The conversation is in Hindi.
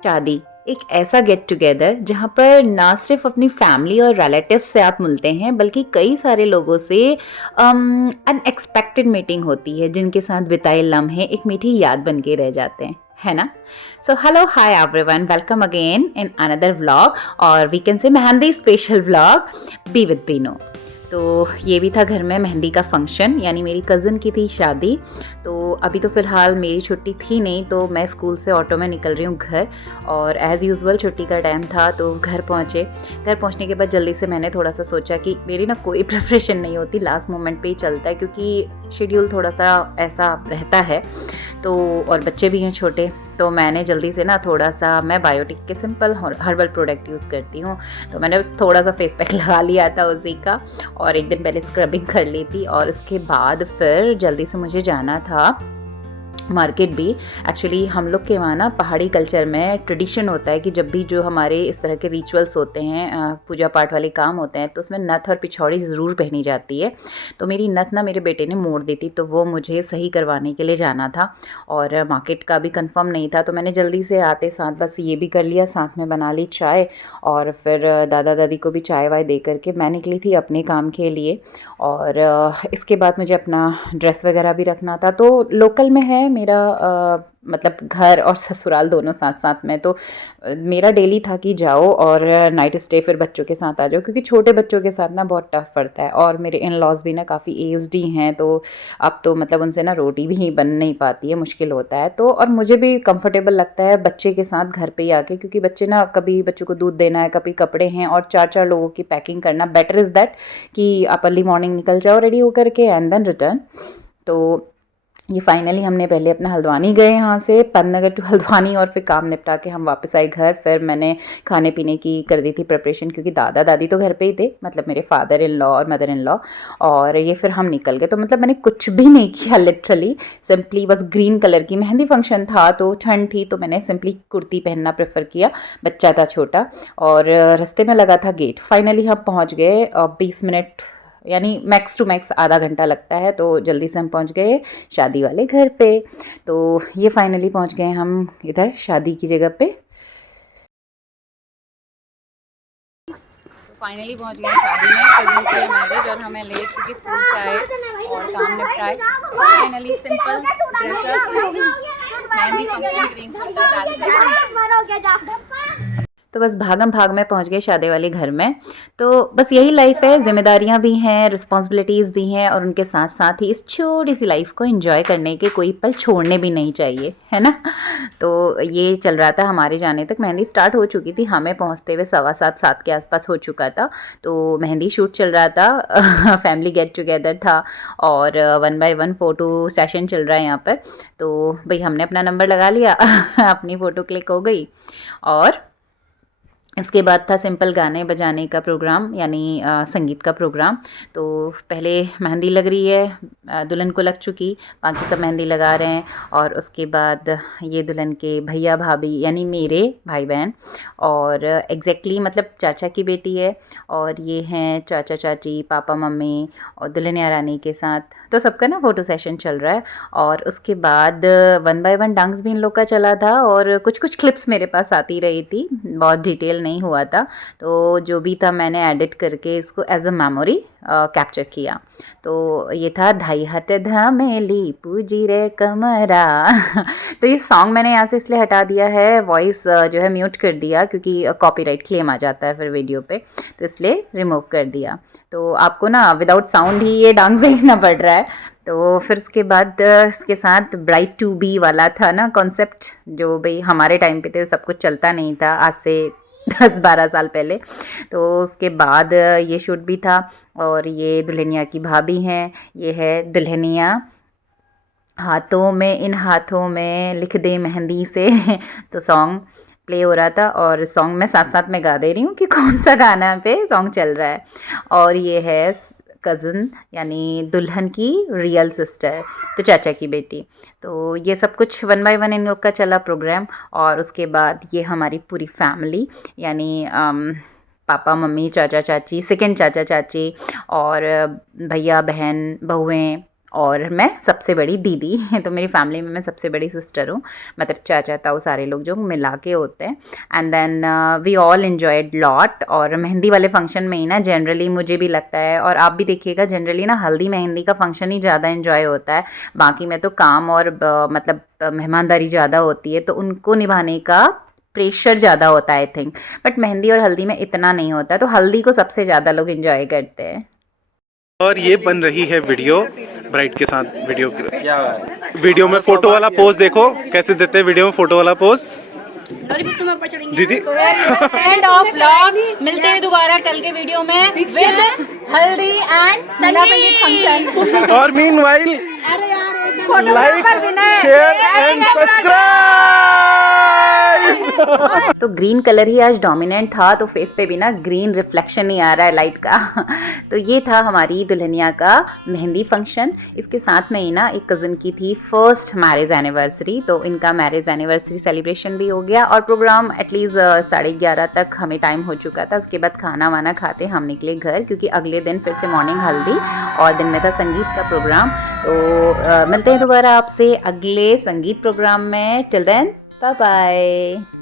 शादी एक ऐसा गेट टुगेदर जहाँ पर ना सिर्फ अपनी फैमिली और रिलेटिव से आप मिलते हैं बल्कि कई सारे लोगों से अनएक्सपेक्टेड मीटिंग होती है जिनके साथ बिताए लम्हे एक मीठी याद बन के रह जाते हैं, है ना। So hello hi everyone, welcome again in another vlog और we can say mehndi special vlog be with बीनो। तो ये भी था घर में मेहंदी का फंक्शन, यानी मेरी कज़न की थी शादी। तो अभी तो फ़िलहाल मेरी छुट्टी थी नहीं, तो मैं स्कूल से ऑटो में निकल रही हूँ घर, और एज़ यूजुअल छुट्टी का टाइम था तो घर पहुँचे। घर पहुँचने के बाद जल्दी से मैंने थोड़ा सा सोचा कि मेरी ना कोई प्रिपरेशन नहीं होती, लास्ट मोमेंट पे ही चलता है क्योंकि शेड्यूल थोड़ा सा ऐसा रहता है। तो और बच्चे भी हैं छोटे, तो मैंने जल्दी से ना थोड़ा सा, मैं बायोटिक के सिंपल हर्बल प्रोडक्ट यूज़ करती हूँ, तो मैंने बस थोड़ा सा फेस पैक लगा लिया था उसी का, और एक दिन पहले स्क्रबिंग कर ली थी। और इसके बाद फिर जल्दी से मुझे जाना था मार्केट भी। एक्चुअली हम लोग के वहाँ ना पहाड़ी कल्चर में ट्रेडिशन होता है कि जब भी जो हमारे इस तरह के रिचुअल्स होते हैं, पूजा पाठ वाले काम होते हैं, तो उसमें नथ और पिछौड़ी ज़रूर पहनी जाती है। तो मेरी नथ ना मेरे बेटे ने मोड़ दी थी, तो वो मुझे सही करवाने के लिए जाना था, और मार्केट का भी कंफर्म नहीं था, तो मैंने जल्दी से आते साथ बस ये भी कर लिया, साथ में बना ली चाय, और फिर दादा दादी को भी चाय वाय दे करके मैं निकली थी अपने काम के लिए। और इसके बाद मुझे अपना ड्रेस वगैरह भी रखना था। तो लोकल में है मेरा मतलब घर और ससुराल दोनों साथ साथ में, तो मेरा डेली था कि जाओ और नाइट स्टे फिर बच्चों के साथ आ जाओ, क्योंकि छोटे बच्चों के साथ ना बहुत टफ पड़ता है। और मेरे इन लॉज भी ना काफ़ी एज्ड ही हैं, तो अब तो मतलब उनसे ना रोटी भी बन नहीं पाती है, मुश्किल होता है। तो और मुझे भी कंफर्टेबल लगता है बच्चे के साथ घर पे ही आके, क्योंकि बच्चे ना कभी बच्चों को दूध देना है, कभी कपड़े हैं, और चार चार लोगों की पैकिंग करना, बेटर इज़ दैट कि आप अर्ली मॉर्निंग निकल जाओ रेडी होकर के एंड देन रिटर्न। तो ये फाइनली हमने पहले अपना हल्द्वानी गए, यहाँ से पन्नगर टू हल्द्वानी, और फिर काम निपटा के हम वापस आए घर। फिर मैंने खाने पीने की कर दी थी प्रिपरेशन, क्योंकि दादा दादी तो घर पे ही थे, मतलब मेरे फादर इन लॉ और मदर इन लॉ। और ये फिर हम निकल गए, तो मतलब मैंने कुछ भी नहीं किया, लिटरली सिंपली बस ग्रीन कलर की मेहंदी फंक्शन था, तो ठंड थी, तो मैंने सिंपली कुर्ती पहनना प्रेफर किया, बच्चा था छोटा। और रास्ते में लगा था गेट। फाइनली हम पहुँच गए, 20 मिनट यानी मैक्स टू मैक्स आधा घंटा लगता है, तो जल्दी से हम पहुंच गए शादी वाले घर पे। तो ये फाइनली पहुंच गए हम इधर शादी की जगह पे। फाइनली पहुंच गए शादी में, कज़न की है मैरिज, और हमें लेट क्योंकि स्कूल से आए और काम निपटाए। Finally simple dress up, mehndi function, green kurta, dance. तो बस भागम भाग में पहुंच गए शादी वाले घर में। तो बस यही लाइफ है, जिम्मेदारियां भी हैं, रिस्पॉन्सिबिलिटीज़ भी हैं, और उनके साथ साथ ही इस छोटी सी लाइफ को एंजॉय करने के कोई पल छोड़ने भी नहीं चाहिए, है ना। तो ये चल रहा था हमारे जाने तक। मेहंदी स्टार्ट हो चुकी थी, हमें पहुंचते हुए 7:15 के आसपास हो चुका था। तो मेहंदी शूट चल रहा था फैमिली गेट टुगेदर था, और 1 बाय 1 फ़ोटो सेशन चल रहा है यहाँ पर। तो भाई हमने अपना नंबर लगा लिया अपनी फ़ोटो क्लिक हो गई, और इसके बाद था सिंपल गाने बजाने का प्रोग्राम, यानी संगीत का प्रोग्राम। तो पहले मेहंदी लग रही है, दुल्हन को लग चुकी, बाकी सब मेहंदी लगा रहे हैं। और उसके बाद ये दुल्हन के भैया भाभी, यानी मेरे भाई बहन, और एग्जैक्टली मतलब चाचा की बेटी है, और ये हैं चाचा चाची, पापा मम्मी, और दुल्हनिया रानी के साथ। तो सबका ना फ़ोटो सेशन चल रहा है। और उसके बाद 1 बाय 1 डांस भी इन लोग का चला था, और कुछ कुछ क्लिप्स मेरे पास आती रही थी, बहुत डिटेल नहीं हुआ था। तो जो भी था मैंने एडिट करके इसको एज अ मेमोरी कैप्चर किया। तो ये था धाई हट धमेली पूजी रे कमरा तो ये सॉन्ग मैंने यहाँ से इसलिए हटा दिया है, वॉइस जो है म्यूट कर दिया, क्योंकि कॉपीराइट क्लेम आ जाता है फिर वीडियो पे, तो इसलिए रिमूव कर दिया। तो आपको ना विदाउट साउंड ही ये डांस देखना पड़ रहा है। तो फिर उसके बाद इसके साथ ब्राइड टू बी वाला था ना कॉन्सेप्ट, जो भाई हमारे टाइम पे थे, सब कुछ चलता नहीं था आज से 10-12 साल पहले। तो उसके बाद ये शूट भी था। और ये दुल्हनिया की भाभी हैं, ये है दुल्हनिया, हाथों में इन हाथों में लिख दे मेहंदी से तो सॉन्ग प्ले हो रहा था, और सॉन्ग मैं साथ साथ में गा दे रही हूँ कि कौन सा गाना पे सॉन्ग चल रहा है। और ये है कज़न, यानी दुल्हन की रियल सिस्टर, तो चाचा की बेटी। तो ये सब कुछ 1 बाय 1 इन लोग का चला प्रोग्राम। और उसके बाद ये हमारी पूरी फैमिली, यानी पापा मम्मी चाचा चाची, सेकंड चाचा चाची, और भैया बहन बहुएं, और मैं सबसे बड़ी दीदी तो मेरी फैमिली में मैं सबसे बड़ी सिस्टर हूँ, मतलब चाचा ताऊ सारे लोग जो मिला के होते हैं। And then we all enjoyed lot. और मेहंदी वाले फंक्शन में ही ना जनरली मुझे भी लगता है, और आप भी देखिएगा, जनरली ना हल्दी मेहंदी का फंक्शन ही ज़्यादा इन्जॉय होता है। बाकी में तो काम और मतलब मेहमानदारी ज़्यादा होती है, तो उनको निभाने का प्रेशर ज़्यादा होता है आई थिंक। बट मेहंदी और हल्दी में इतना नहीं होता, तो हल्दी को सबसे ज़्यादा लोग इन्जॉय करते हैं। और ये बन रही है वीडियो ब्राइड के साथ। वीडियो में फोटो वाला पोज देखो कैसे देते हैं, वीडियो में फोटो वाला पोज दीदी। एंड ऑफ व्लॉग, मिलते हैं दोबारा कल के वीडियो में विद हल्दी एंड मीना संगीत फंक्शन। और meanwhile like share and subscribe. तो ग्रीन कलर ही आज डोमिनेंट था, तो फेस पे भी ना ग्रीन रिफ्लेक्शन नहीं आ रहा है लाइट का। तो ये था हमारी दुल्हनिया का मेहंदी फंक्शन। इसके साथ में ही ना एक कज़न की थी फर्स्ट मैरिज एनिवर्सरी, तो इनका मैरिज एनिवर्सरी सेलिब्रेशन भी हो गया। और प्रोग्राम एटलीस्ट 11:30 तक हमें टाइम हो चुका था। उसके बाद खाना वाना खाते हम निकले घर, क्योंकि अगले दिन फिर से मॉर्निंग हल्दी और दिन में था संगीत का प्रोग्राम। तो मिलते हैं दोबारा आपसे अगले संगीत प्रोग्राम में। Till then bye bye.